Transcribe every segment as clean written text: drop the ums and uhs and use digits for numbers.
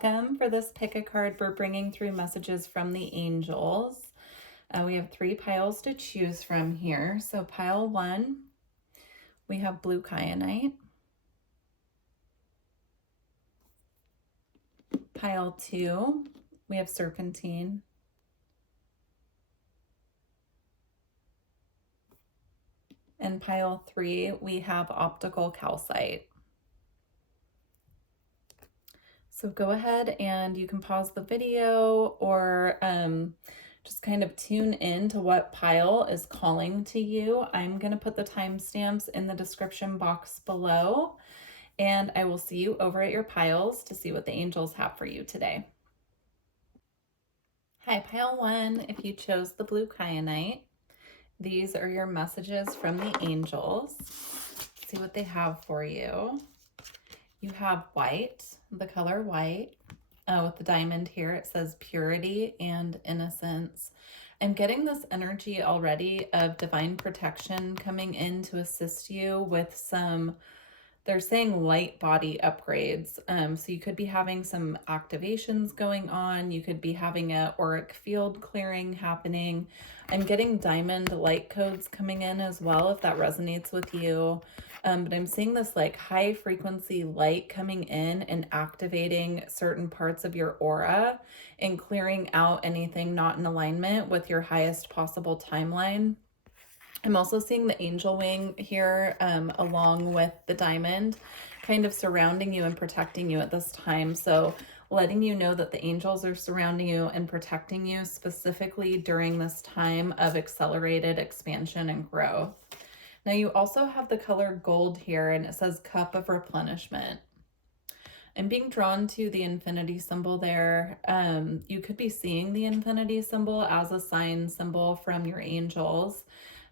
welcome. For this pick a card, we're bringing through messages from the angels. We have 3 piles to choose from here. So pile 1, we have blue kyanite. Pile 2, we have serpentine. And pile 3, we have optical calcite. So go ahead and you can pause the video or just kind of tune in to what pile is calling to you. I'm going to put the timestamps in the description box below, and I will see you over at your piles to see what the angels have for you today. Hi, pile 1. If you chose the blue kyanite, these are your messages from the angels. Let's see what they have for you. You have white, the color white. With the diamond here, it says purity and innocence. I'm getting this energy already of divine protection coming in to assist you with some, they're saying light body upgrades. So you could be having some activations going on. You could be having a auric field clearing happening. I'm getting diamond light codes coming in as well, if that resonates with you. But I'm seeing this like high frequency light coming in and activating certain parts of your aura and clearing out anything not in alignment with your highest possible timeline. I'm also seeing the angel wing here along with the diamond kind of surrounding you and protecting you at this time. So letting you know that the angels are surrounding you and protecting you specifically during this time of accelerated expansion and growth. Now you also have the color gold here, and it says cup of replenishment. I'm being drawn to the infinity symbol there. You could be seeing the infinity symbol as a sign symbol from your angels.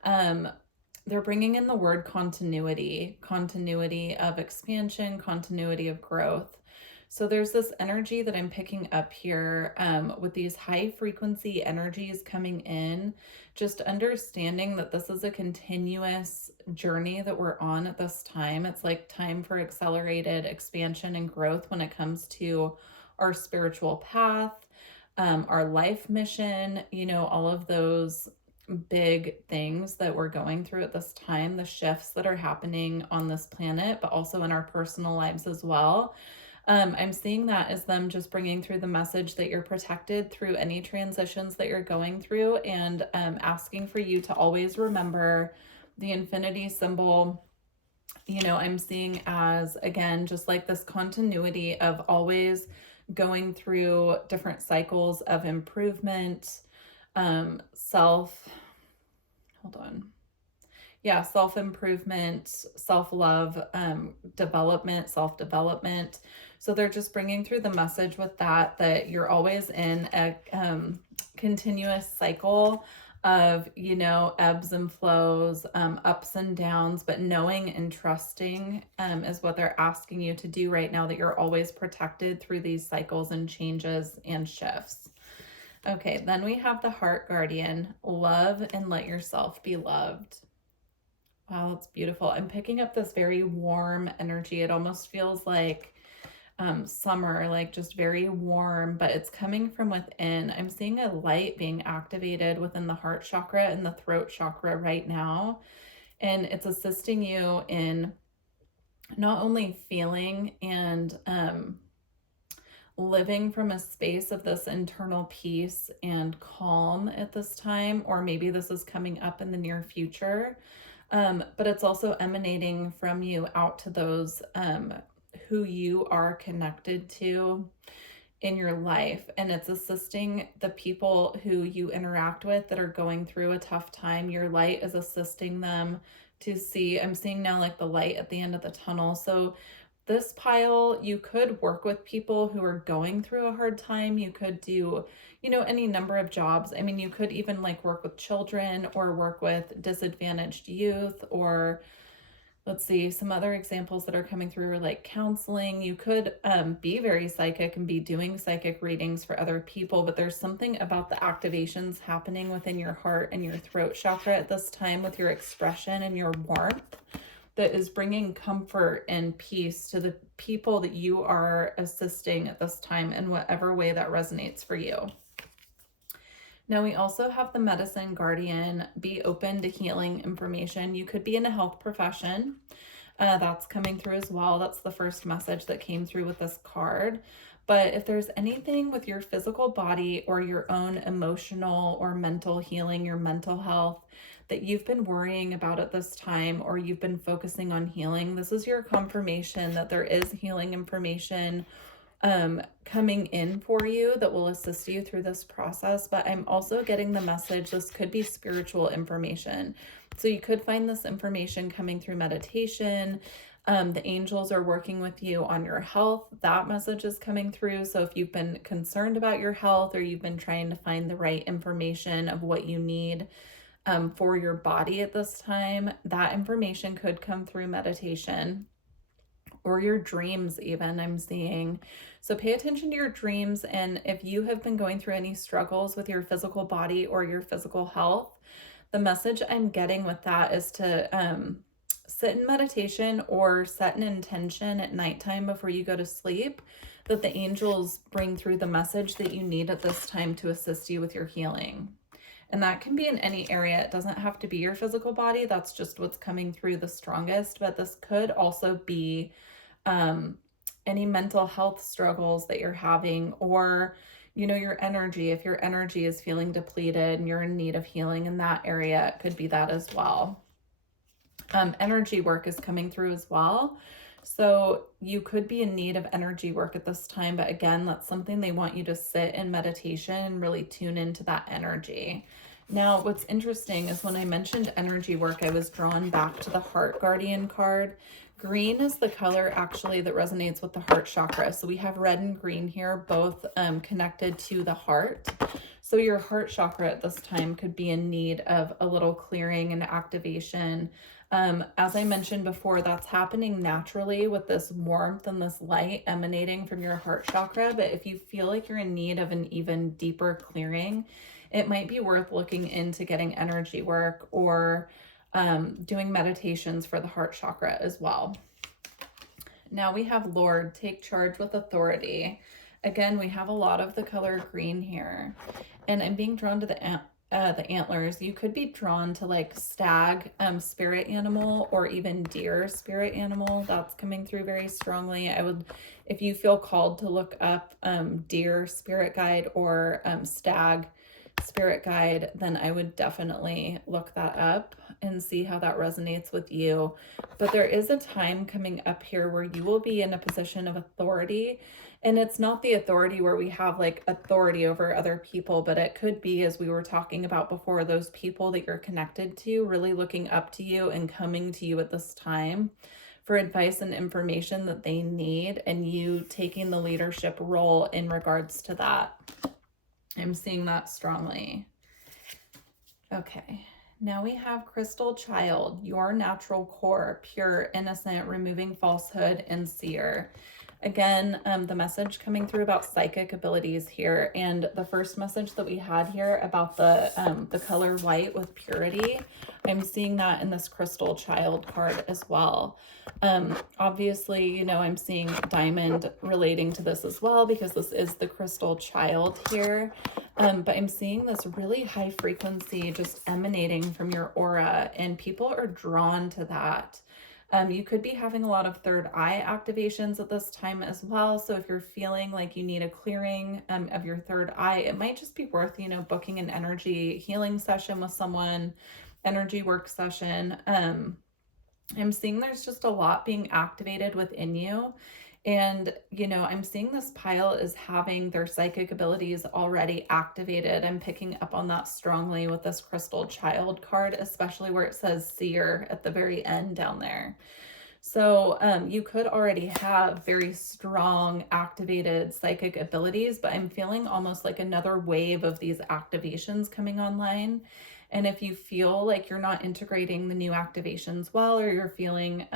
They're bringing in the word continuity of expansion, continuity of growth. So there's this energy that I'm picking up here with these high frequency energies coming in, just understanding that this is a continuous journey that we're on at this time. It's like time for accelerated expansion and growth when it comes to our spiritual path, our life mission, you know, all of those big things that we're going through at this time, the shifts that are happening on this planet, but also in our personal lives as well. I'm seeing that as them just bringing through the message that you're protected through any transitions that you're going through, and asking for you to always remember the infinity symbol. You know, I'm seeing as, again, just like this continuity of always going through different cycles of improvement, self-improvement, self-love, development, self-development. So they're just bringing through the message with that you're always in a continuous cycle of, you know, ebbs and flows, ups and downs, but knowing and trusting is what they're asking you to do right now, that you're always protected through these cycles and changes and shifts. Okay, then we have the heart guardian, love and let yourself be loved. Wow, that's beautiful. I'm picking up this very warm energy. It almost feels like summer, like just very warm, but it's coming from within. I'm seeing a light being activated within the heart chakra and the throat chakra right now. And it's assisting you in not only feeling and living from a space of this internal peace and calm at this time, or maybe this is coming up in the near future, but it's emanating from you out to those who you are connected to in your life. And it's assisting the people who you interact with that are going through a tough time. Your light is assisting them to see, I'm seeing now like the light at the end of the tunnel. So this pile, you could work with people who are going through a hard time. You could do, you know, any number of jobs. I mean, you could even like work with children or work with disadvantaged youth, or let's see, some other examples that are coming through are like counseling. You could be very psychic and be doing psychic readings for other people, but there's something about the activations happening within your heart and your throat chakra at this time with your expression and your warmth that is bringing comfort and peace to the people that you are assisting at this time in whatever way that resonates for you. Now we also have the medicine guardian, be open to healing information. You could be in a health profession. That's coming through as well. That's the first message that came through with this card. But if there's anything with your physical body or your own emotional or mental healing, your mental health that you've been worrying about at this time, or you've been focusing on healing, this is your confirmation that there is healing information coming in for you that will assist you through this process. But I'm also getting the message this could be spiritual information. So you could find this information coming through meditation. The angels are working with you on your health. That message is coming through. So if you've been concerned about your health, or you've been trying to find the right information of what you need for your body at this time, that information could come through meditation. Or your dreams even, I'm seeing. So pay attention to your dreams, and if you have been going through any struggles with your physical body or your physical health, the message I'm getting with that is to sit in meditation or set an intention at nighttime before you go to sleep, that the angels bring through the message that you need at this time to assist you with your healing. And that can be in any area. It doesn't have to be your physical body. That's just what's coming through the strongest. But this could also be any mental health struggles that you're having, or, you know, your energy. If your energy is feeling depleted and you're in need of healing in that area, it could be that as well. Energy work is coming through as well. So you could be in need of energy work at this time, but again, that's something they want you to sit in meditation and really tune into that energy. Now, what's interesting is when I mentioned energy work, I was drawn back to the Heart Guardian card. Green is the color actually that resonates with the heart chakra. So we have red and green here, both connected to the heart. So your heart chakra at this time could be in need of a little clearing and activation. As I mentioned before, that's happening naturally with this warmth and this light emanating from your heart chakra. But if you feel like you're in need of an even deeper clearing, it might be worth looking into getting energy work or doing meditations for the heart chakra as well. Now we have Lord, take charge with authority. Again, we have a lot of the color green here, and I'm being drawn to the antlers. You could be drawn to like stag spirit animal, or even deer spirit animal. That's coming through very strongly. I would, if you feel called to look up deer spirit guide or stag spirit guide, then I would definitely look that up and see how that resonates with you. But there is a time coming up here where you will be in a position of authority, and it's not the authority where we have like authority over other people, but it could be, as we were talking about before, those people that you're connected to really looking up to you and coming to you at this time for advice and information that they need, and you taking the leadership role in regards to that. I'm seeing that strongly. Okay, now we have Crystal Child, your natural core, pure, innocent, removing falsehood, and seer. Again, the message coming through about psychic abilities here, and the first message that we had here about the color white with purity, I'm seeing that in this Crystal Child card as well. Obviously, you know, I'm seeing diamond relating to this as well, because this is the Crystal Child here. But I'm seeing this really high frequency just emanating from your aura, and people are drawn to that. You could be having a lot of third eye activations at this time as well. So if you're feeling like you need a clearing of your third eye, it might just be worth, you know, booking an energy healing session with someone, energy work session. I'm seeing there's just a lot being activated within you. And, you know, I'm seeing this pile is having their psychic abilities already activated. I'm picking up on that strongly with this Crystal Child card, especially where it says seer at the very end down there. So you could already have very strong activated psychic abilities, but I'm feeling almost like another wave of these activations coming online. And if you feel like you're not integrating the new activations well, or you're feeling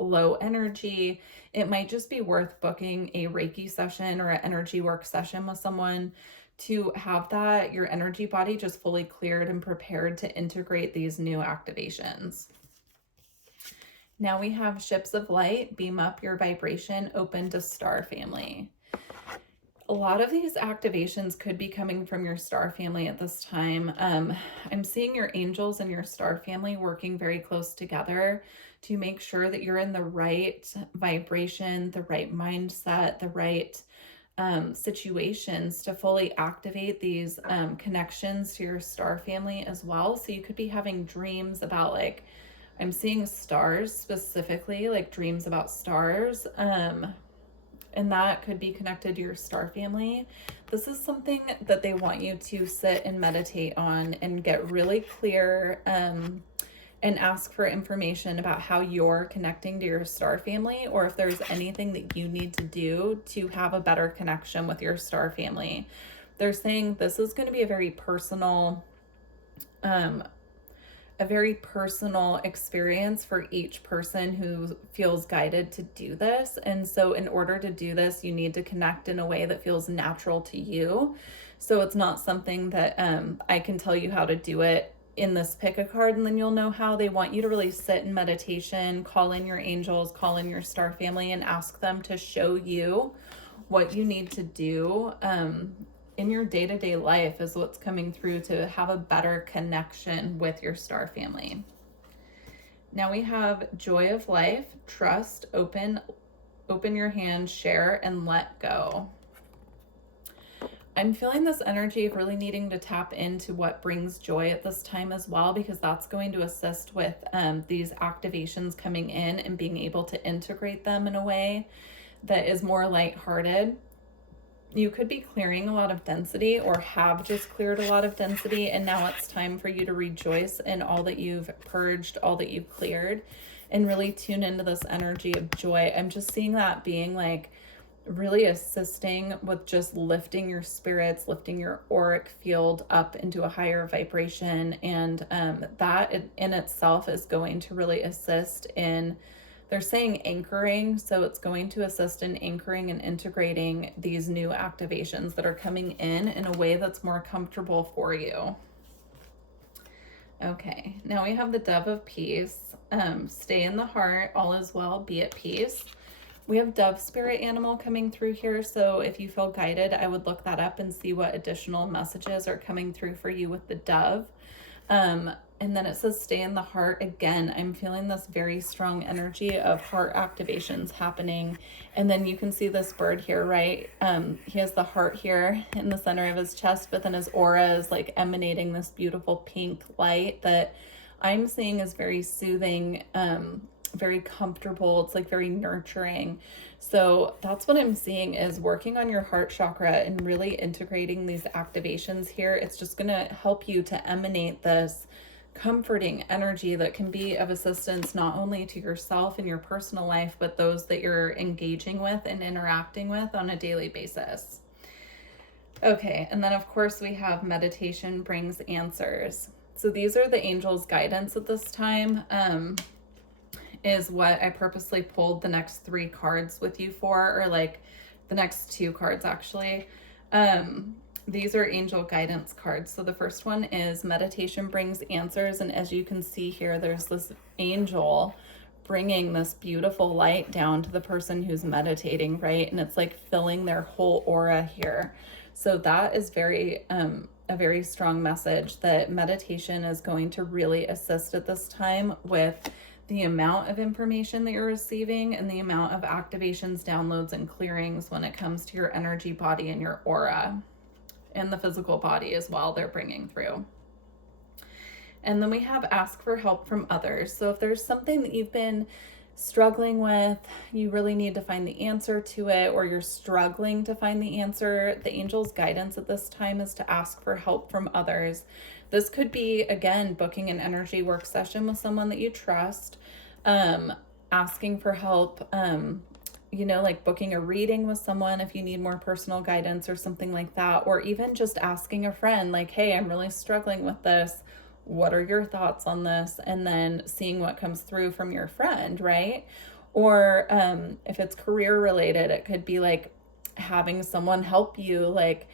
low energy, it might just be worth booking a Reiki session or an energy work session with someone to have that, your energy body just fully cleared and prepared to integrate these new activations. Now we have ships of light, beam up your vibration, open to star family. A lot of these activations could be coming from your star family at this time. I'm seeing your angels and your star family working very close together to make sure that you're in the right vibration, the right mindset, the right situations to fully activate these connections to your star family as well. So you could be having dreams about, like, I'm seeing stars specifically, like dreams about stars. And that could be connected to your star family. This is something that they want you to sit and meditate on and get really clear and ask for information about how you're connecting to your star family, or if there's anything that you need to do to have a better connection with your star family. They're saying this is going to be a very personal experience for each person who feels guided to do this. And so in order to do this, you need to connect in a way that feels natural to you. So it's not something that I can tell you how to do it in this pick a card and then you'll know how. They want you to really sit in meditation, call in your angels, call in your star family, and ask them to show you what you need to do in your day-to-day life is what's coming through to have a better connection with your star family. Now we have joy of life, trust, open your hand, share, and let go. I'm feeling this energy of really needing to tap into what brings joy at this time as well, because that's going to assist with these activations coming in and being able to integrate them in a way that is more lighthearted. You could be clearing a lot of density or have just cleared a lot of density, and now it's time for you to rejoice in all that you've purged, all that you've cleared, and really tune into this energy of joy. I'm just seeing that being like really assisting with just lifting your spirits, lifting your auric field up into a higher vibration, and that in itself is going to really assist in, they're saying anchoring, so it's going to assist in anchoring and integrating these new activations that are coming in a way that's more comfortable for you. Okay, now we have the Dove of Peace. Stay in the heart, all is well, be at peace. We have Dove spirit animal coming through here, so if you feel guided, I would look that up and see what additional messages are coming through for you with the dove. And then it says stay in the heart. Again, I'm feeling this very strong energy of heart activations happening. And then you can see this bird here, right? He has the heart here in the center of his chest, but then his aura is like emanating this beautiful pink light that I'm seeing is very soothing, very comfortable. It's like very nurturing. So that's what I'm seeing is working on your heart chakra and really integrating these activations here. It's just going to help you to emanate this comforting energy that can be of assistance not only to yourself in your personal life, but those that you're engaging with and interacting with on a daily basis. Okay, and then of course we have meditation brings answers. So these are the angels' guidance at this time. Is what I purposely pulled the next 3 cards with you for, or like the next 2 cards actually. These are angel guidance cards. So the first one is meditation brings answers. And as you can see here, there's this angel bringing this beautiful light down to the person who's meditating, right? And it's like filling their whole aura here. So that is a very strong message that meditation is going to really assist at this time with the amount of information that you're receiving and the amount of activations, downloads, and clearings when it comes to your energy body and your aura and the physical body as well, they're bringing through. And then we have ask for help from others. So if there's something that you've been struggling with, you really need to find the answer to it, or you're struggling to find the answer, the angels' guidance at this time is to ask for help from others. This could be, again, booking an energy work session with someone that you trust, asking for help, like booking a reading with someone if you need more personal guidance or something like that, or even just asking a friend like, hey, I'm really struggling with this. What are your thoughts on this? And then seeing what comes through from your friend, right? Or if it's career related, it could be like having someone help you, like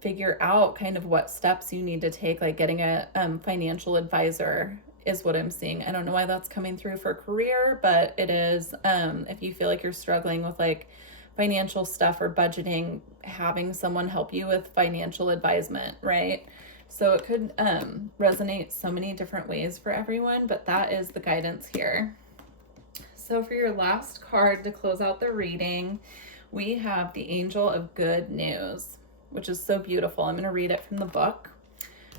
figure out kind of what steps you need to take, like getting a financial advisor is what I'm seeing. I don't know why that's coming through for career, but it is. If you feel like you're struggling with like financial stuff or budgeting, having someone help you with financial advisement, right? So it could resonate so many different ways for everyone, but that is the guidance here. So for your last card to close out the reading, we have the Angel of Good News, which is so beautiful. I'm going to read it from the book.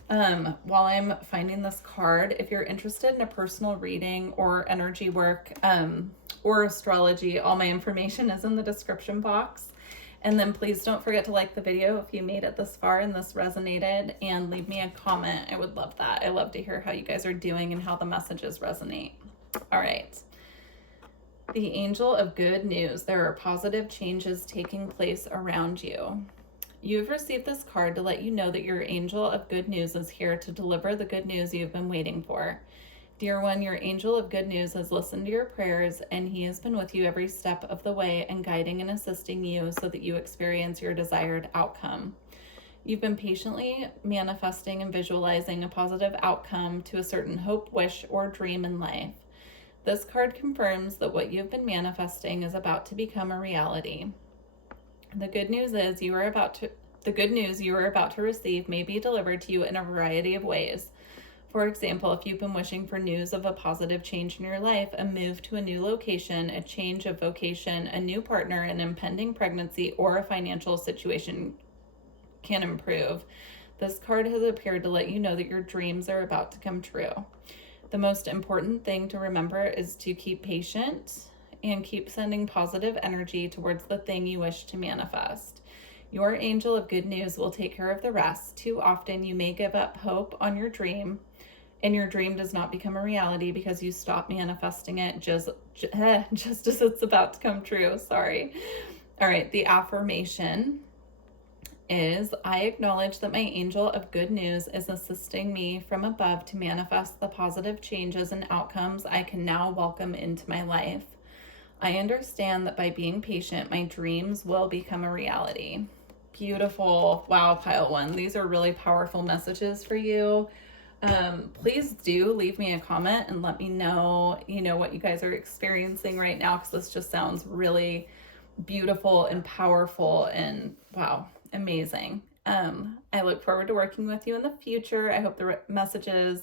While I'm finding this card, if you're interested in a personal reading or energy work or astrology, all my information is in the description box. And then please don't forget to like the video if you made it this far and this resonated, and leave me a comment. I would love that. I love to hear how you guys are doing and how the messages resonate. All right. The Angel of Good News. There are positive changes taking place around you. You've received this card to let you know that your Angel of Good News is here to deliver the good news you've been waiting for. Dear one, your Angel of Good News has listened to your prayers, and he has been with you every step of the way and guiding and assisting you so that you experience your desired outcome. You've been patiently manifesting and visualizing a positive outcome to a certain hope, wish, or dream in life. This card confirms that what you've been manifesting is about to become a reality. The good news you are about to receive may be delivered to you in a variety of ways. For example, if you've been wishing for news of a positive change in your life, a move to a new location, a change of vocation, a new partner, an impending pregnancy, or a financial situation can improve, this card has appeared to let you know that your dreams are about to come true. The most important thing to remember is to keep patient and keep sending positive energy towards the thing you wish to manifest. Your Angel of Good News will take care of the rest. Too often you may give up hope on your dream, and your dream does not become a reality because you stop manifesting it just as it's about to come true. Sorry. All right, the affirmation is, I acknowledge that my Angel of Good News is assisting me from above to manifest the positive changes and outcomes I can now welcome into my life. I understand that by being patient, my dreams will become a reality. Beautiful. Wow, pile one. These are really powerful messages for you. Please do leave me a comment and let me know, what you guys are experiencing right now, because this just sounds really beautiful and powerful and wow, amazing. I look forward to working with you in the future. I hope the messages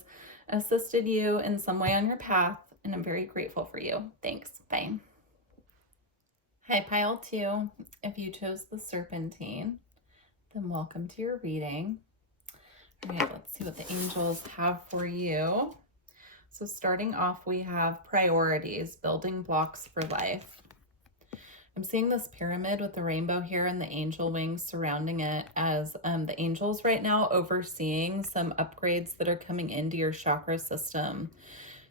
assisted you in some way on your path, and I'm very grateful for you. Thanks. Bye. Hi, pile two. If you chose the serpentine, then welcome to your reading. All right, let's see what the angels have for you. So starting off, we have priorities, building blocks for life. I'm seeing this pyramid with the rainbow here and the angel wings surrounding it as the angels right now overseeing some upgrades that are coming into your chakra system.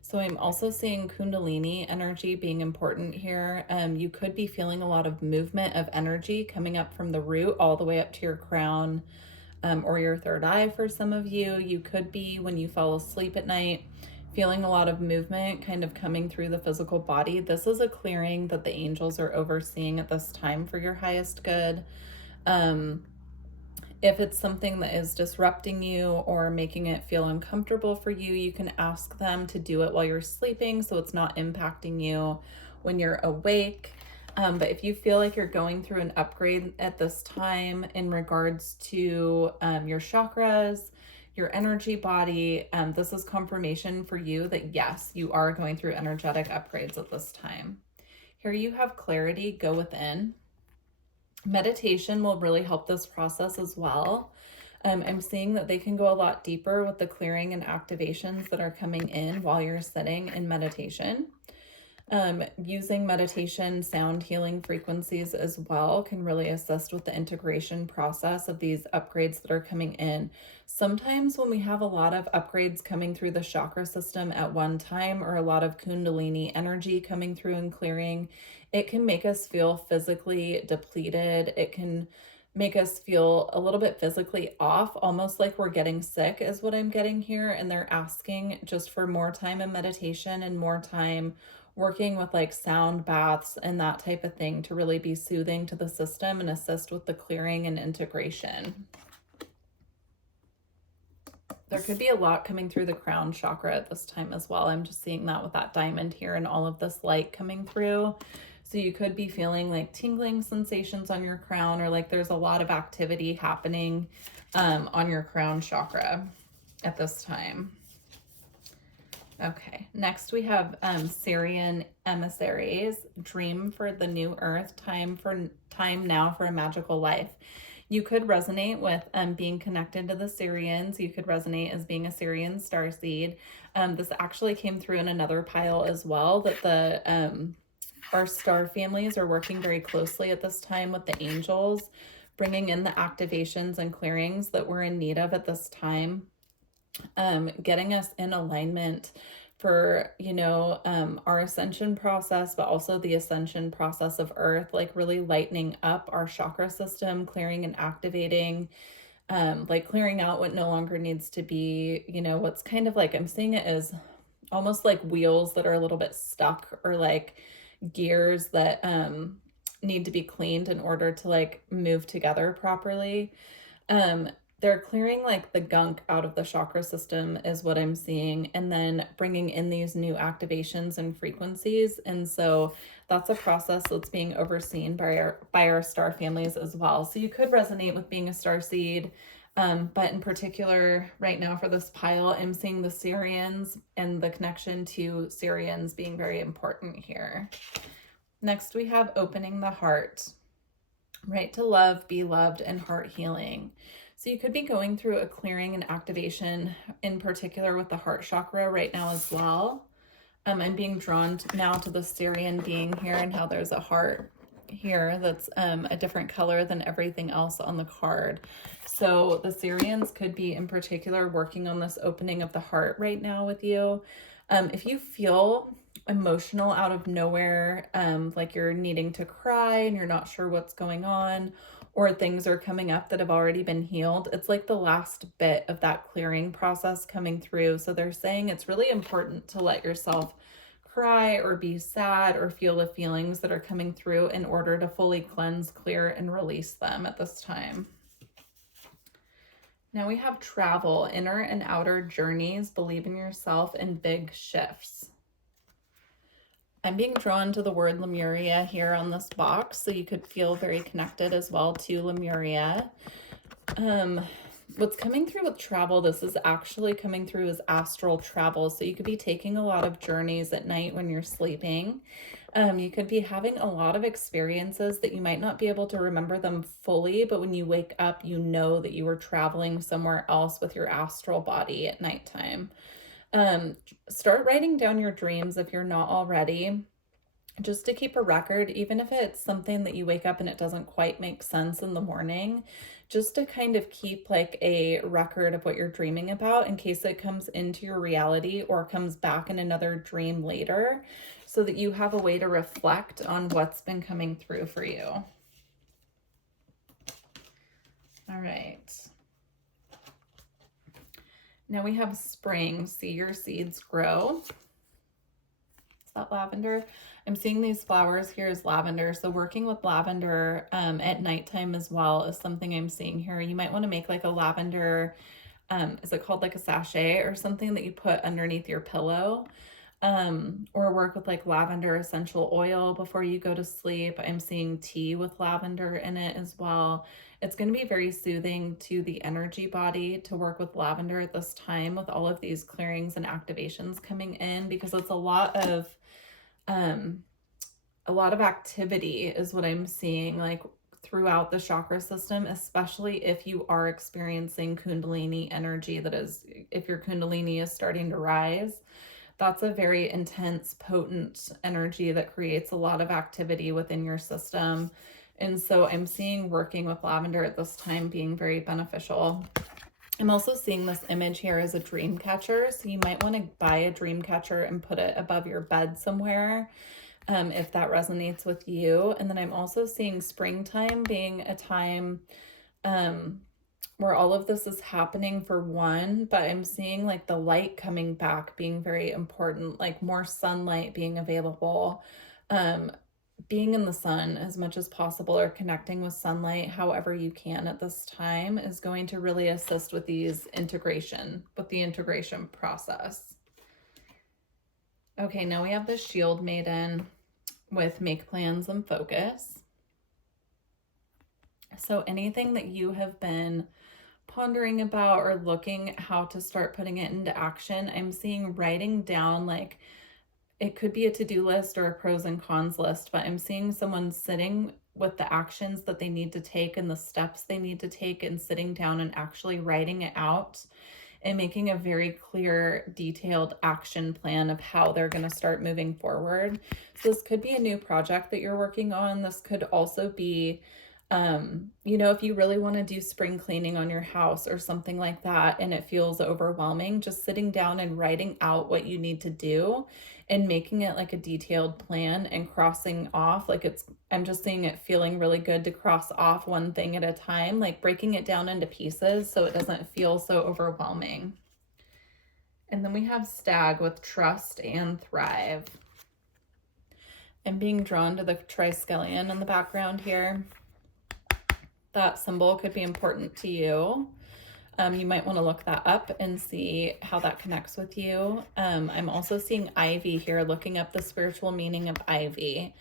So I'm also seeing Kundalini energy being important here. You could be feeling a lot of movement of energy coming up from the root all the way up to your crown or your third eye for some of you. You could be, when you fall asleep at night, feeling a lot of movement kind of coming through the physical body. This is a clearing that the angels are overseeing at this time for your highest good. If it's something that is disrupting you or making it feel uncomfortable for you, you can ask them to do it while you're sleeping so it's not impacting you when you're awake. But if you feel like you're going through an upgrade at this time in regards to your chakras, your energy body, this is confirmation for you that yes, you are going through energetic upgrades at this time. Here you have clarity, go within. Meditation will really help this process as well. I'm seeing that they can go a lot deeper with the clearing and activations that are coming in while you're sitting in meditation. Using meditation sound healing frequencies as well can really assist with the integration process of these upgrades that are coming in. Sometimes when we have a lot of upgrades coming through the chakra system at one time, or a lot of Kundalini energy coming through and clearing, it can make us feel physically depleted. It can make us feel a little bit physically off, almost like we're getting sick is what I'm getting here. And they're asking just for more time in meditation and more time working with like sound baths and that type of thing to really be soothing to the system and assist with the clearing and integration. There could be a lot coming through the crown chakra at this time as well. I'm just seeing that with that diamond here and all of this light coming through. So you could be feeling like tingling sensations on your crown, or like there's a lot of activity happening on your crown chakra at this time. Okay, next we have Syrian emissaries. Dream for the new earth. Time now for a magical life. You could resonate with being connected to the Syrians. You could resonate as being a Syrian starseed. This actually came through in another pile as well, that the our star families are working very closely at this time with the angels, bringing in the activations and clearings that we're in need of at this time, getting us in alignment for, our ascension process, but also the ascension process of Earth, like really lightening up our chakra system, clearing and activating, like clearing out what no longer needs to be, what's kind of like, I'm seeing it as almost like wheels that are a little bit stuck, or like gears that need to be cleaned in order to like move together properly. They're clearing like the gunk out of the chakra system is what I'm seeing, and then bringing in these new activations and frequencies. And so that's a process that's being overseen by our star families as well. So you could resonate with being a star seed, but in particular right now for this pile, I'm seeing the Syrians and the connection to Syrians being very important here. Next, we have opening the heart. Right to love, be loved, and heart healing. So you could be going through a clearing and activation, in particular with the heart chakra right now as well. I'm being drawn now to the Syrian being here, and how there's a heart here that's a different color than everything else on the card. So the Syrians could be in particular working on this opening of the heart right now with you. If you feel emotional out of nowhere, like you're needing to cry and you're not sure what's going on, or things are coming up that have already been healed, it's like the last bit of that clearing process coming through. So they're saying it's really important to let yourself cry or be sad or feel the feelings that are coming through in order to fully cleanse, clear, and release them at this time. Now we have travel, inner and outer journeys, believe in yourself, and big shifts. I'm being drawn to the word Lemuria here on this box, so you could feel very connected as well to Lemuria. What's coming through with travel, this is actually coming through as astral travel. So you could be taking a lot of journeys at night when you're sleeping. You could be having a lot of experiences that you might not be able to remember them fully, but when you wake up, you know that you were traveling somewhere else with your astral body at nighttime. Start writing down your dreams if you're not already, just to keep a record, even if it's something that you wake up and it doesn't quite make sense in the morning, just to kind of keep like a record of what you're dreaming about in case it comes into your reality or comes back in another dream later, so that you have a way to reflect on what's been coming through for you. All right. Now we have spring, see your seeds grow. Is that lavender? I'm seeing these flowers here as lavender. So working with lavender at nighttime as well is something I'm seeing here. You might want to make like a lavender, is it called like a sachet or something that you put underneath your pillow? Or work with like lavender essential oil before you go to sleep. I'm seeing tea with lavender in it as well. It's going to be very soothing to the energy body to work with lavender at this time, with all of these clearings and activations coming in, because it's a lot of activity is what I'm seeing, like throughout the chakra system, especially if you are experiencing Kundalini energy. That is, if your Kundalini is starting to rise, that's a very intense, potent energy that creates a lot of activity within your system. And so I'm seeing working with lavender at this time being very beneficial. I'm also seeing this image here as a dream catcher. So you might want to buy a dream catcher and put it above your bed somewhere, if that resonates with you. And then I'm also seeing springtime being a time where all of this is happening for one, but I'm seeing like the light coming back being very important, like more sunlight being available, being in the sun as much as possible or connecting with sunlight however you can at this time is going to really assist with the integration process. Okay, now we have the Shield Maiden with Make Plans and Focus. So anything that you have been pondering about or looking how to start putting it into action, I'm seeing writing down, like it could be a to-do list or a pros and cons list, but I'm seeing someone sitting with the actions that they need to take and the steps they need to take and sitting down and actually writing it out and making a very clear, detailed action plan of how they're going to start moving forward. So this could be a new project that you're working on. This could also be, if you really want to do spring cleaning on your house or something like that, and it feels overwhelming, just sitting down and writing out what you need to do and making it like a detailed plan and crossing off, I'm just seeing it feeling really good to cross off one thing at a time, like breaking it down into pieces so it doesn't feel so overwhelming. And then we have Stag with Trust and Thrive. I'm being drawn to the triskelion in the background here. That symbol could be important to you. You might want to look that up and see how that connects with you. I'm also seeing Ivy here. Looking up the spiritual meaning of Ivy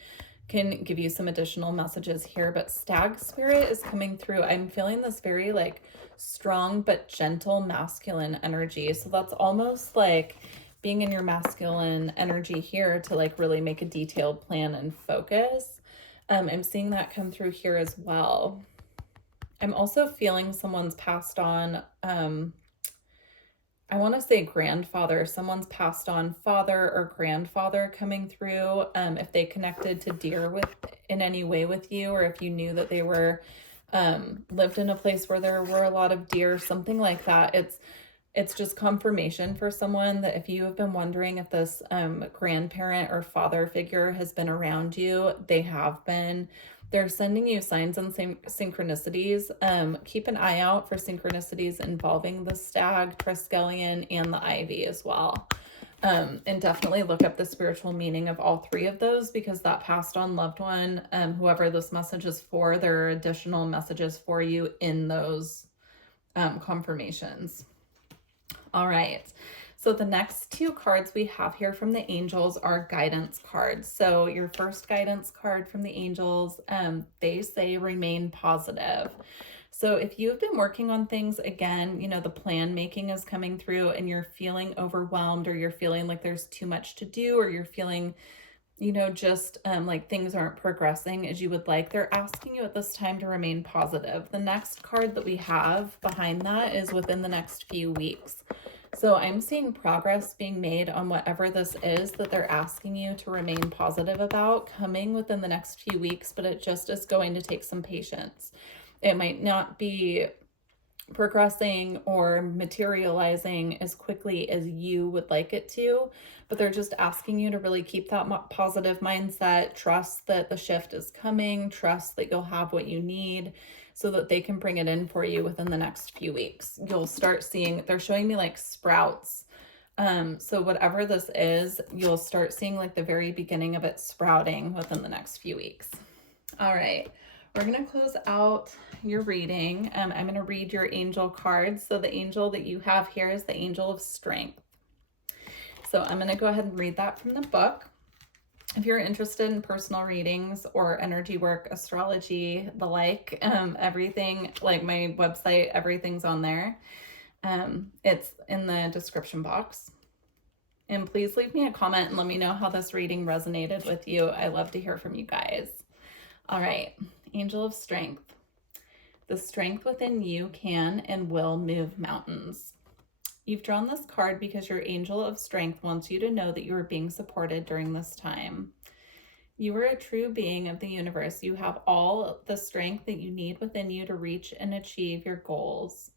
can give you some additional messages here, but Stag spirit is coming through. I'm feeling this very like strong but gentle masculine energy. So that's almost like being in your masculine energy here to like really make a detailed plan and focus. I'm seeing that come through here as well. I'm also feeling someone's passed on, I want to say grandfather, someone's passed on father or grandfather coming through. If they connected to deer in any way with you, or if you knew that they were, lived in a place where there were a lot of deer, something like that. It's just confirmation for someone that if you have been wondering if this grandparent or father figure has been around you, they have been. They're sending you signs and synchronicities. Keep an eye out for synchronicities involving the Stag, triskelion, and the Ivy as well. And definitely look up the spiritual meaning of all three of those, because that passed on loved one, whoever this message is for, there are additional messages for you in those confirmations. All right. So the next two cards we have here from the angels are guidance cards. So your first guidance card from the angels, they say remain positive. So if you've been working on things, again, the plan making is coming through and you're feeling overwhelmed, or you're feeling like there's too much to do, or you're feeling, just like things aren't progressing as you would like, they're asking you at this time to remain positive. The next card that we have behind that is within the next few weeks. So I'm seeing progress being made on whatever this is that they're asking you to remain positive about coming within the next few weeks, but it just is going to take some patience. It might not be progressing or materializing as quickly as you would like it to, but they're just asking you to really keep that positive mindset, trust that the shift is coming, trust that you'll have what you need so that they can bring it in for you within the next few weeks. You'll start seeing, they're showing me like sprouts. So whatever this is, you'll start seeing like the very beginning of it sprouting within the next few weeks. All right. We're going to close out your reading. I'm going to read your angel cards. So the angel that you have here is the angel of strength. So I'm going to go ahead and read that from the book. If you're interested in personal readings or energy work, astrology, the like, everything, like my website, everything's on there. It's in the description box. And please leave me a comment and let me know how this reading resonated with you. I love to hear from you guys. All right, angel of strength. The strength within you can and will move mountains. You've drawn this card because your angel of strength wants you to know that you are being supported during this time. You are a true being of the universe. You have all the strength that you need within you to reach and achieve your goals.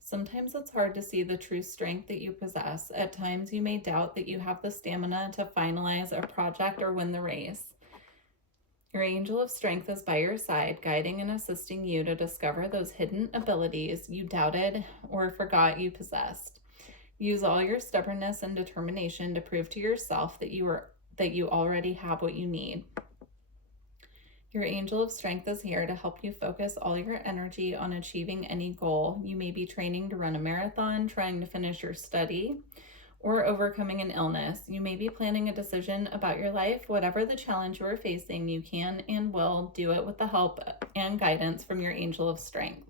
Sometimes it's hard to see the true strength that you possess. At times you may doubt that you have the stamina to finalize a project or win the race. Your angel of strength is by your side, guiding and assisting you to discover those hidden abilities you doubted or forgot you possessed. Use all your stubbornness and determination to prove to yourself that you already have what you need. Your angel of strength is here to help you focus all your energy on achieving any goal. You may be training to run a marathon, trying to finish your study, or overcoming an illness. You may be planning a decision about your life. Whatever the challenge you are facing, you can and will do it with the help and guidance from your angel of strength.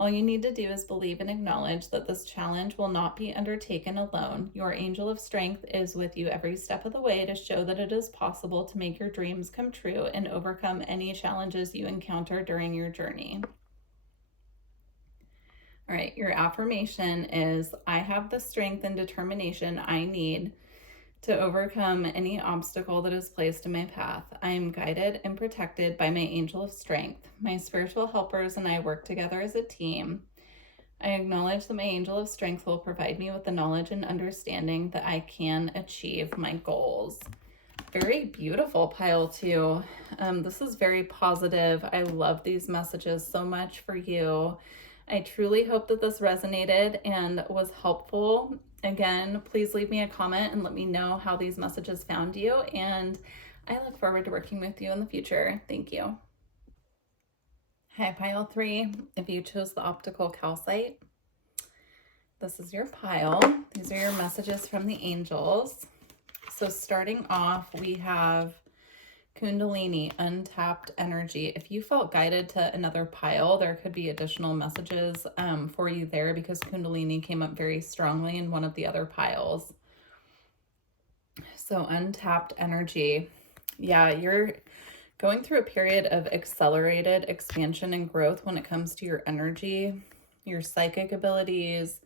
All you need to do is believe and acknowledge that this challenge will not be undertaken alone. Your angel of strength is with you every step of the way to show that it is possible to make your dreams come true and overcome any challenges you encounter during your journey. All right, your affirmation is, I have the strength and determination I need to overcome any obstacle that is placed in my path. I am guided and protected by my angel of strength. My spiritual helpers and I work together as a team. I acknowledge that my angel of strength will provide me with the knowledge and understanding that I can achieve my goals. Very beautiful, pile 2. This is very positive. I love these messages so much for you. I truly hope that this resonated and was helpful. Again, please leave me a comment and let me know how these messages found you. And I look forward to working with you in the future. Thank you. Hi, pile 3. If you chose the optical calcite, this is your pile. These are your messages from the angels. So starting off, we have Kundalini, untapped energy. If you felt guided to another pile, there could be additional messages for you there, because Kundalini came up very strongly in one of the other piles. So untapped energy. Yeah, you're going through a period of accelerated expansion and growth when it comes to your energy, your psychic abilities.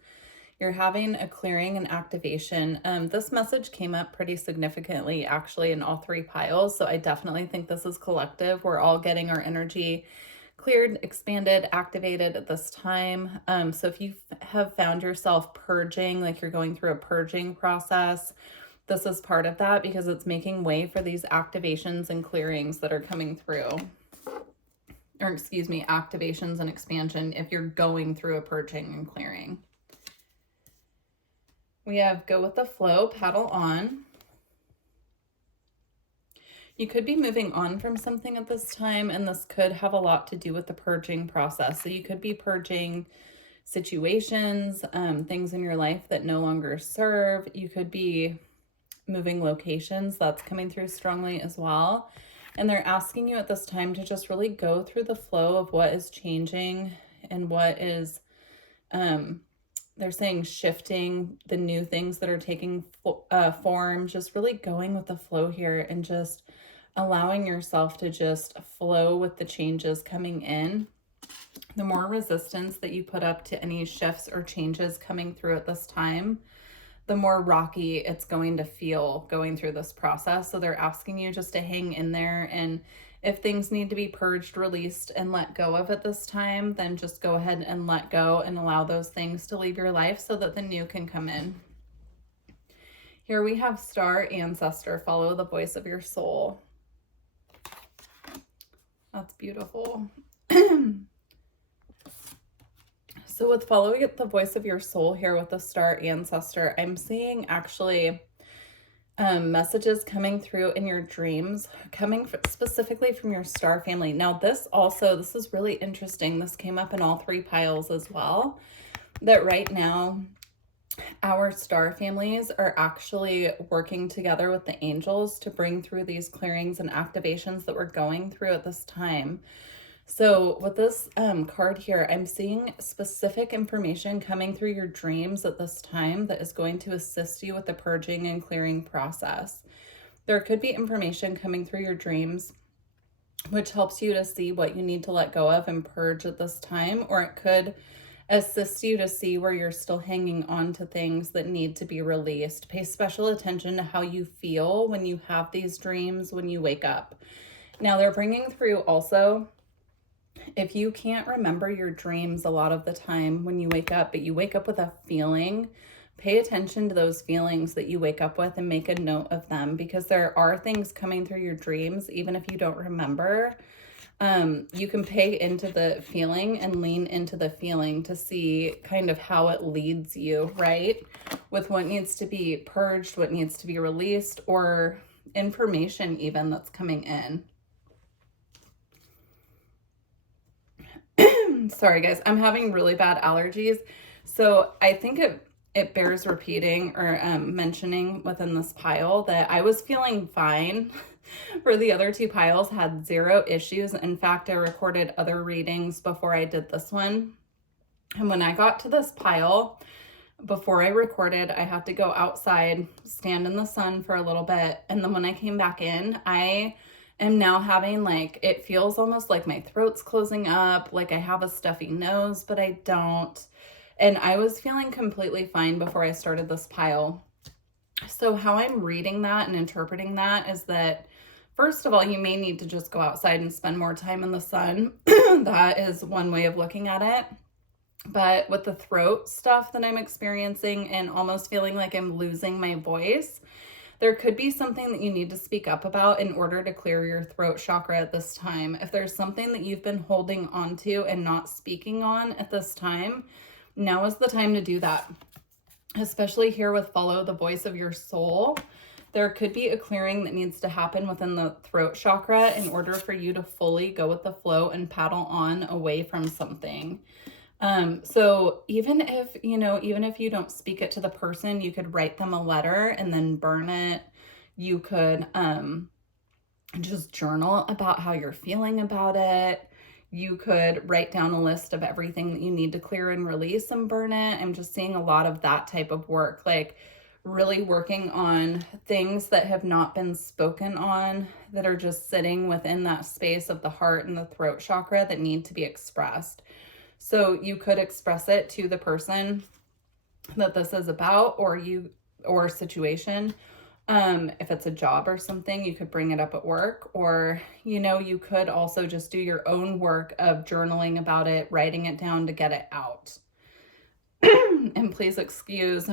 You're having a clearing and activation. This message came up pretty significantly actually in all 3 piles. So I definitely think this is collective. We're all getting our energy cleared, expanded, activated at this time. So if you have found yourself purging, like you're going through a purging process, this is part of that, because it's making way for these activations and clearings that are coming through. Or excuse me, activations and expansion if you're going through a purging and clearing. We have go with the flow, paddle on. You could be moving on from something at this time, and this could have a lot to do with the purging process. So you could be purging situations, things in your life that no longer serve. You could be moving locations. That's coming through strongly as well. And they're asking you at this time to just really go through the flow of what is changing and what is, they're saying shifting, the new things that are taking form, just really going with the flow here and just allowing yourself to just flow with the changes coming in. The more resistance that you put up to any shifts or changes coming through at this time, the more rocky it's going to feel going through this process. So they're asking you just to hang in there, and if things need to be purged, released, and let go of at this time, then just go ahead and let go and allow those things to leave your life so that the new can come in. Here we have Star Ancestor, follow the voice of your soul. That's beautiful. So with following the voice of your soul here with the Star Ancestor, I'm seeing actually messages coming through in your dreams, coming specifically from your star family. Now this is really interesting. This came up in all 3 piles as well, that right now our star families are actually working together with the angels to bring through these clearings and activations that we're going through at this time. So with this card here, I'm seeing specific information coming through your dreams at this time that is going to assist you with the purging and clearing process. There could be information coming through your dreams which helps you to see what you need to let go of and purge at this time, or it could assist you to see where you're still hanging on to things that need to be released. Pay special attention to how you feel when you have these dreams, when you wake up. Now they're bringing through also, if you can't remember your dreams a lot of the time when you wake up, but you wake up with a feeling, pay attention to those feelings that you wake up with and make a note of them, because there are things coming through your dreams, even if you don't remember. You can pay into the feeling and lean into the feeling to see kind of how it leads you, right? With what needs to be purged, what needs to be released, or information even that's coming in. Sorry guys, I'm having really bad allergies. So I think it bears repeating or mentioning within this pile that I was feeling fine for the other two piles, had zero issues. In fact, I recorded other readings before I did this one. And when I got to this pile, before I recorded, I had to go outside, stand in the sun for a little bit. And then when I came back in, I am now having like, it feels almost like my throat's closing up, like I have a stuffy nose, but I don't. And I was feeling completely fine before I started this pile. So how I'm reading that and interpreting that is that, first of all, you may need to just go outside and spend more time in the sun. That is one way of looking at it. But with the throat stuff that I'm experiencing and almost feeling like I'm losing my voice, there could be something that you need to speak up about in order to clear your throat chakra at this time. If there's something that you've been holding onto and not speaking on at this time, now is the time to do that. Especially here with follow the voice of your soul. There could be a clearing that needs to happen within the throat chakra in order for you to fully go with the flow and paddle on away from something. So even if you don't speak it to the person, you could write them a letter and then burn it. You could, just journal about how you're feeling about it. You could write down a list of everything that you need to clear and release and burn it. I'm just seeing a lot of that type of work, like really working on things that have not been spoken on, that are just sitting within that space of the heart and the throat chakra that need to be expressed. So you could express it to the person that this is about, or situation. If it's a job or something, you could bring it up at work, or, you could also just do your own work of journaling about it, writing it down to get it out. And please excuse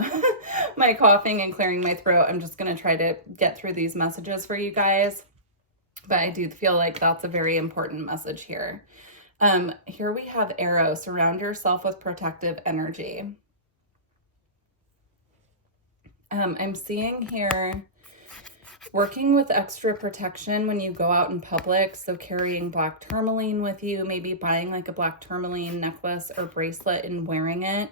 my coughing and clearing my throat. I'm just going to try to get through these messages for you guys. But I do feel like that's a very important message here. Here we have arrow, surround yourself with protective energy. I'm seeing here working with extra protection when you go out in public. So carrying black tourmaline with you, maybe buying like a black tourmaline necklace or bracelet and wearing it.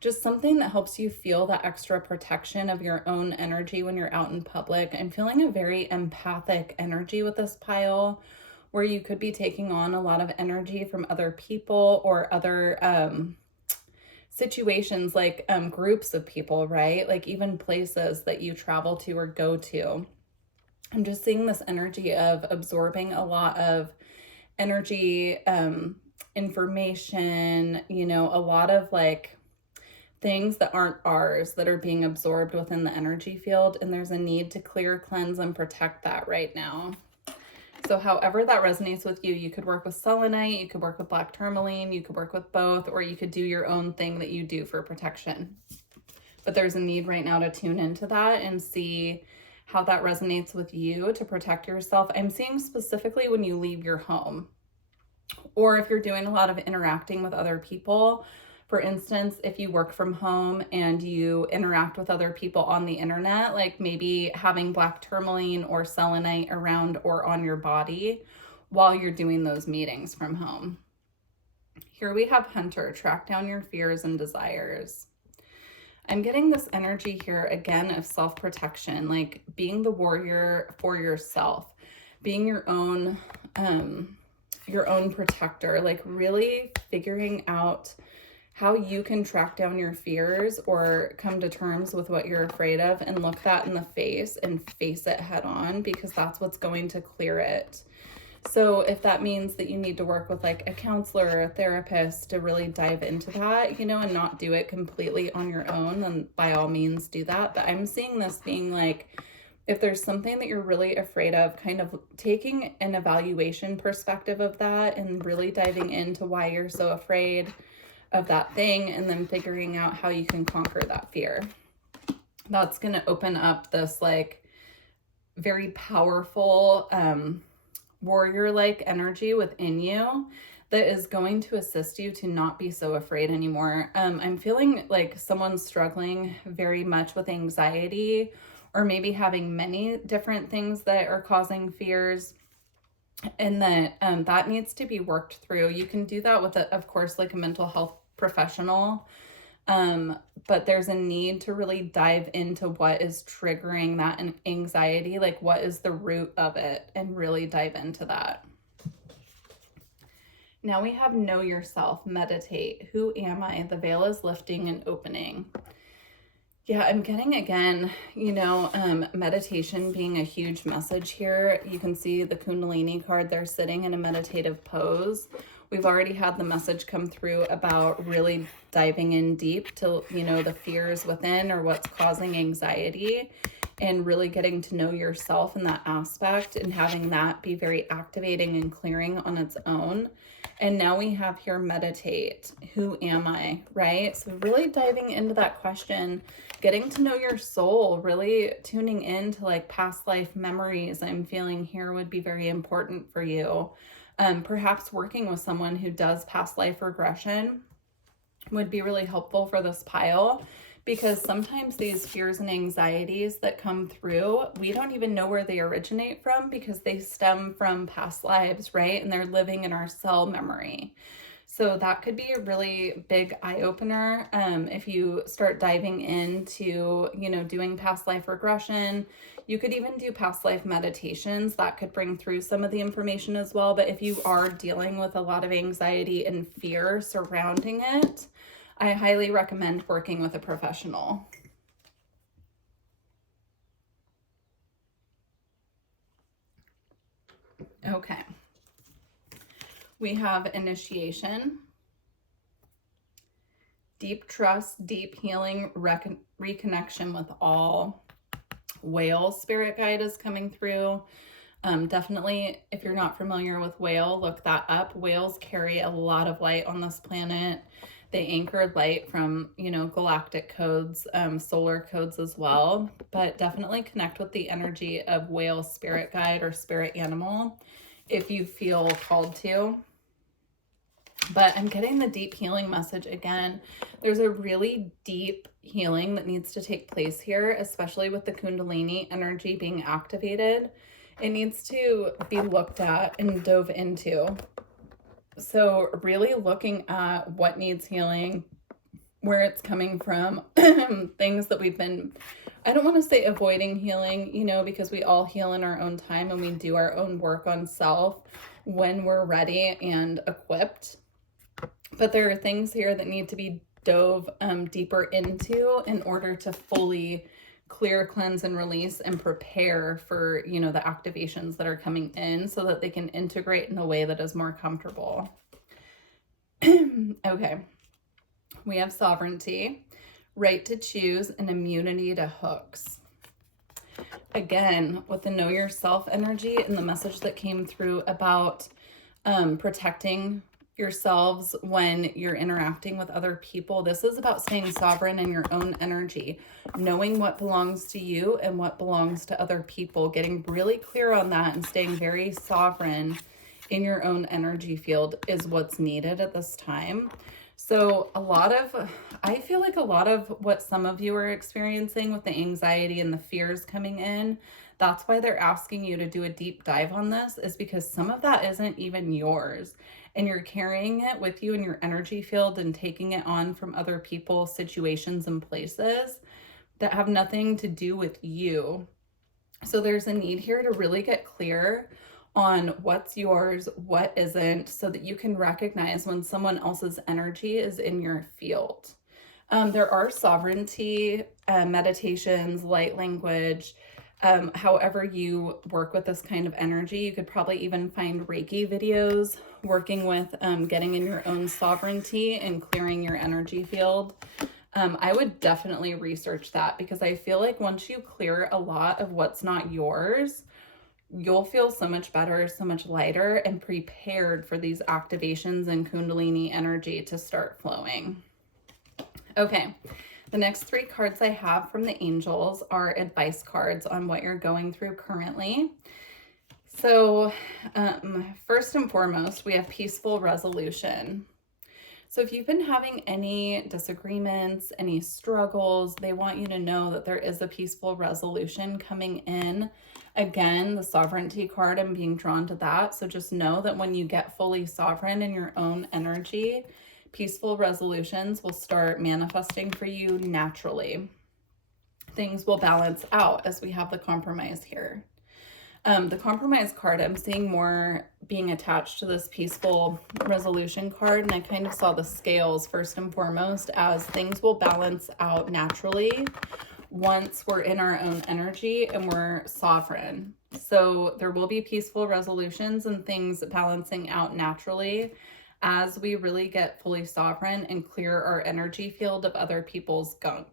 Just something that helps you feel that extra protection of your own energy when you're out in public. I'm feeling a very empathic energy with this pile, where you could be taking on a lot of energy from other people or other situations, like groups of people, right? Like even places that you travel to or go to. I'm just seeing this energy of absorbing a lot of energy, information, a lot of like things that aren't ours that are being absorbed within the energy field. And there's a need to clear, cleanse, and protect that right now. So however that resonates with you, you could work with selenite, you could work with black tourmaline, you could work with both, or you could do your own thing that you do for protection. But there's a need right now to tune into that and see how that resonates with you to protect yourself. I'm seeing specifically when you leave your home, or if you're doing a lot of interacting with other people. For instance, if you work from home and you interact with other people on the internet, like maybe having black tourmaline or selenite around or on your body while you're doing those meetings from home. Here we have hunter, track down your fears and desires. I'm getting this energy here again of self-protection, like being the warrior for yourself, being your own protector, like really figuring out how you can track down your fears or come to terms with what you're afraid of and look that in the face and face it head on, because that's what's going to clear it. So if that means that you need to work with like a counselor or a therapist to really dive into that, and not do it completely on your own, then by all means do that. But I'm seeing this being like, if there's something that you're really afraid of, kind of taking an evaluation perspective of that and really diving into why you're so afraid of that thing, and then figuring out how you can conquer that fear. That's going to open up this like very powerful warrior-like energy within you that is going to assist you to not be so afraid anymore. I'm feeling like someone's struggling very much with anxiety, or maybe having many different things that are causing fears. and that that needs to be worked through. You can do that with, of course, like a mental health professional, but there's a need to really dive into what is triggering that anxiety, like what is the root of it, and really dive into that. Now we have know yourself, meditate. Who am I? The veil is lifting and opening. Yeah, I'm getting again, meditation being a huge message here. You can see the Kundalini card, they're sitting in a meditative pose. We've already had the message come through about really diving in deep to, the fears within or what's causing anxiety, and really getting to know yourself in that aspect and having that be very activating and clearing on its own. And now we have here meditate. Who am I, right? So really diving into that question, getting to know your soul, really tuning into like past life memories I'm feeling here would be very important for you. Perhaps working with someone who does past life regression would be really helpful for this pile, because sometimes these fears and anxieties that come through, we don't even know where they originate from because they stem from past lives, right? And they're living in our cell memory. So that could be a really big eye-opener if you start diving into, doing past life regression. You could even do past life meditations. That could bring through some of the information as well. But if you are dealing with a lot of anxiety and fear surrounding it, I highly recommend working with a professional. Okay. We have initiation, deep trust, deep healing, reconnection with all. Whale spirit guide is coming through. Definitely, if you're not familiar with whale, look that up. Whales carry a lot of light on this planet. They anchor light from, galactic codes, solar codes as well, but definitely connect with the energy of whale spirit guide or spirit animal if you feel called to. But I'm getting the deep healing message again. There's a really deep healing that needs to take place here, especially with the Kundalini energy being activated. It needs to be looked at and dove into. So really looking at what needs healing, where it's coming from, things that we've been, I don't want to say avoiding healing, because we all heal in our own time and we do our own work on self when we're ready and equipped. But there are things here that need to be dove deeper into in order to fully clear, cleanse, and release and prepare for, the activations that are coming in so that they can integrate in a way that is more comfortable. Okay. We have sovereignty, right to choose, and immunity to hooks. Again, with the know yourself energy and the message that came through about protecting yourselves when you're interacting with other people. This is about staying sovereign in your own energy, knowing what belongs to you and what belongs to other people, getting really clear on that and staying very sovereign in your own energy field is what's needed at this time. So I feel like a lot of what some of you are experiencing with the anxiety and the fears coming in, that's why they're asking you to do a deep dive on this, is because some of that isn't even yours. And you're carrying it with you in your energy field and taking it on from other people, situations, and places that have nothing to do with you. So there's a need here to really get clear on what's yours, what isn't, so that you can recognize when someone else's energy is in your field. There are sovereignty meditations, light language, however you work with this kind of energy. You could probably even find Reiki videos working with getting in your own sovereignty and clearing your energy field. I would definitely research that, because I feel like once you clear a lot of what's not yours, you'll feel so much better, so much lighter, and prepared for these activations and Kundalini energy to start flowing. Okay. The next 3 cards I have from the angels are advice cards on what you're going through currently. So first and foremost, we have peaceful resolution. So if you've been having any disagreements, any struggles, they want you to know that there is a peaceful resolution coming in. Again, the sovereignty card, I'm being drawn to that. So just know that when you get fully sovereign in your own energy, peaceful resolutions will start manifesting for you naturally. Things will balance out as we have the compromise here. The compromise card, I'm seeing more being attached to this peaceful resolution card, and I kind of saw the scales first and foremost as things will balance out naturally once we're in our own energy and we're sovereign. So there will be peaceful resolutions and things balancing out naturally as we really get fully sovereign and clear our energy field of other people's gunk.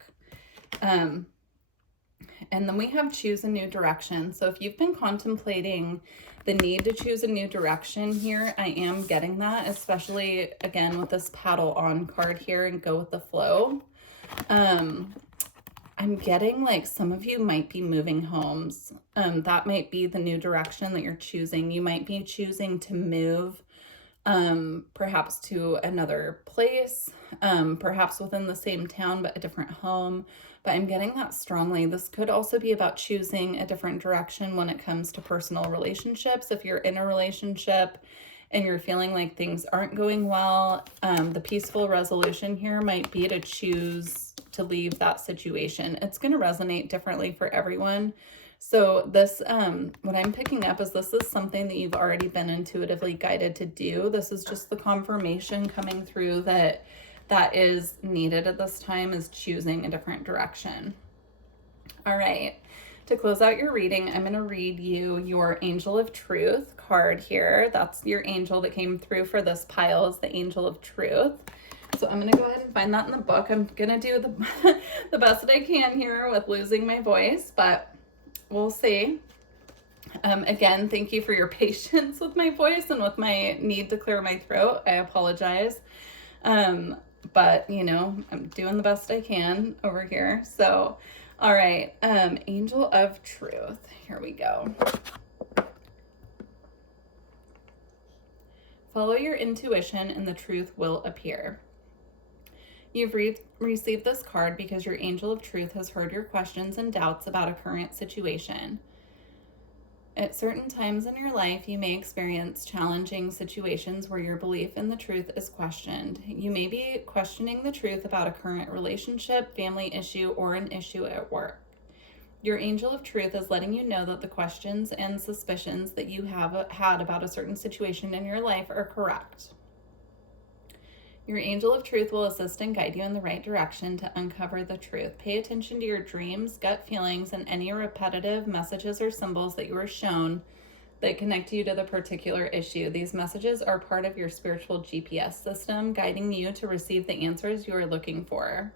And then we have choose a new direction. So if you've been contemplating the need to choose a new direction here, I am getting that, especially again with this paddle on card here and go with the flow. I'm getting like some of you might be moving homes. That might be the new direction that you're choosing. You might be choosing to move perhaps to another place, perhaps within the same town, but a different home. But I'm getting that strongly. This could also be about choosing a different direction when it comes to personal relationships. If you're in a relationship and you're feeling like things aren't going well, the peaceful resolution here might be to choose to leave that situation. It's going to resonate differently for everyone. So this, what I'm picking up is this is something that you've already been intuitively guided to do. This is just the confirmation coming through that is needed at this time, is choosing a different direction. All right, to close out your reading, I'm going to read you your Angel of Truth card here. That's your angel that came through for this pile, is the Angel of Truth. So I'm going to go ahead and find that in the book. I'm going to do the best that I can here with losing my voice, but we'll see. Again, thank you for your patience with my voice and with my need to clear my throat. I apologize. But you know, I'm doing the best I can over here. So, all right. Angel of Truth. Here we go. Follow your intuition and the truth will appear. You've received this card because your Angel of Truth has heard your questions and doubts about a current situation. At certain times in your life, you may experience challenging situations where your belief in the truth is questioned. You may be questioning the truth about a current relationship, family issue, or an issue at work. Your Angel of Truth is letting you know that the questions and suspicions that you have had about a certain situation in your life are correct. Your Angel of Truth will assist and guide you in the right direction to uncover the truth. Pay attention to your dreams, gut feelings, and any repetitive messages or symbols that you are shown that connect you to the particular issue. These messages are part of your spiritual GPS system, guiding you to receive the answers you are looking for.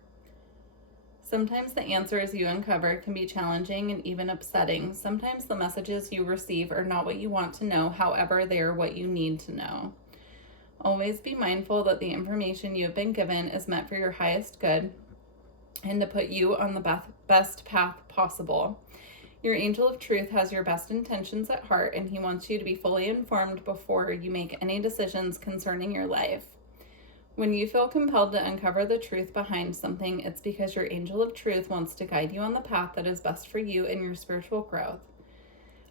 Sometimes the answers you uncover can be challenging and even upsetting. Sometimes the messages you receive are not what you want to know, however, they are what you need to know. Always be mindful that the information you have been given is meant for your highest good and to put you on the best path possible. Your Angel of Truth has your best intentions at heart, and he wants you to be fully informed before you make any decisions concerning your life. When you feel compelled to uncover the truth behind something, it's because your Angel of Truth wants to guide you on the path that is best for you in your spiritual growth.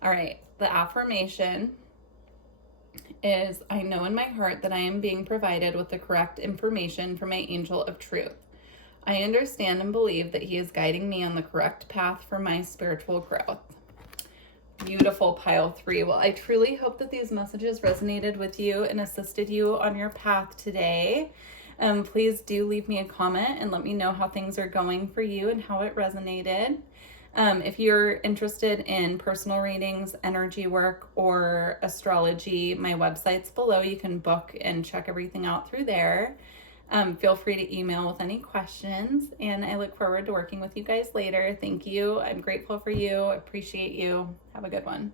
All right, the affirmation is, I know in my heart that I am being provided with the correct information from my Angel of Truth. I understand and believe that he is guiding me on the correct path for my spiritual growth. Beautiful, pile 3. Well, I truly hope that these messages resonated with you and assisted you on your path today. Please do leave me a comment and let me know how things are going for you and how it resonated. If you're interested in personal readings, energy work, or astrology, my website's below. You can book and check everything out through there. Feel free to email with any questions, and I look forward to working with you guys later. Thank you. I'm grateful for you. I appreciate you. Have a good one.